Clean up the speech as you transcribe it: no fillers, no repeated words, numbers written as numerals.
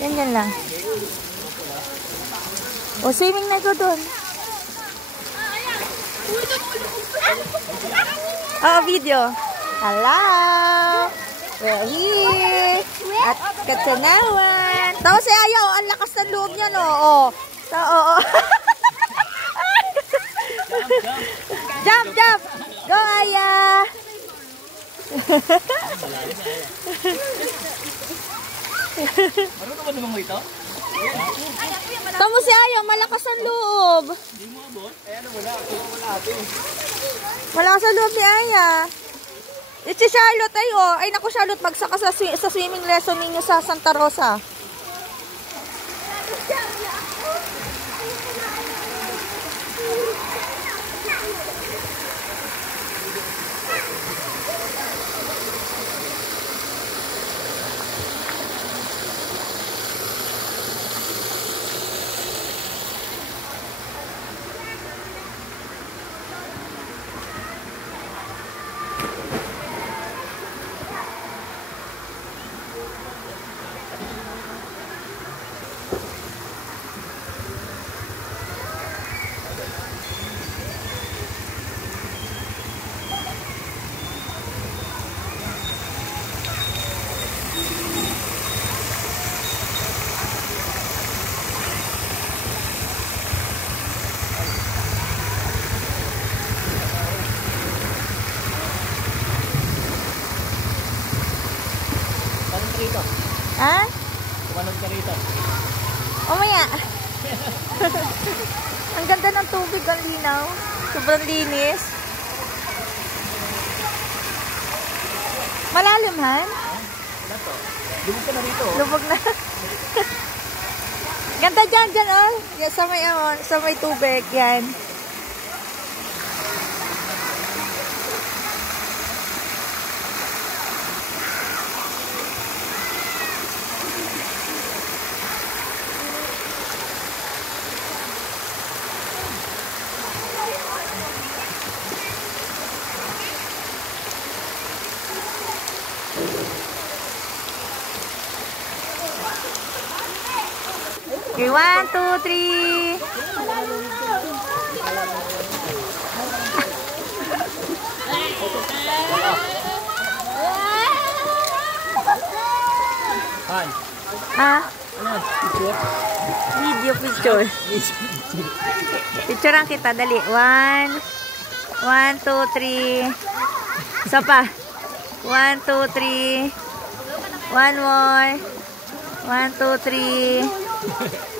Yan lang. O, swimming na ko doon. Oh, video. Hello! We're here! At Katanawan. Tapos si Aya, oh, ang lakas ng loob niya, no? Oh. Oo. Jump, jump! Go, Aya! Marunong ba naman mo ito? Tamo si Aya, malakas ang loob. Hindi mo abot? Eh ano wala? Wala atin. Malakas ang loob ni Aya. It's si Charlotte ay oh. Ay naku Charlotte, magsaka sa swimming lesson ninyo sa Santa Rosa. Rito. Ha? Tumanog ka rito. Umaya. Ang ganda ng tubig, ang linaw. Sobrang linis. Malalim, Han? Wala to. Lubog ka na rito. Lubog na. Ganda dyan, oh. Yan, sa may tubig, yan. Okay, 1, 2, 3. Han. Ah, Ano? Picture? picture. Picturean kita, dali. 1, 1, 2, 3. Isa pa. 1, 2, 3. One more. 1, 2, 3.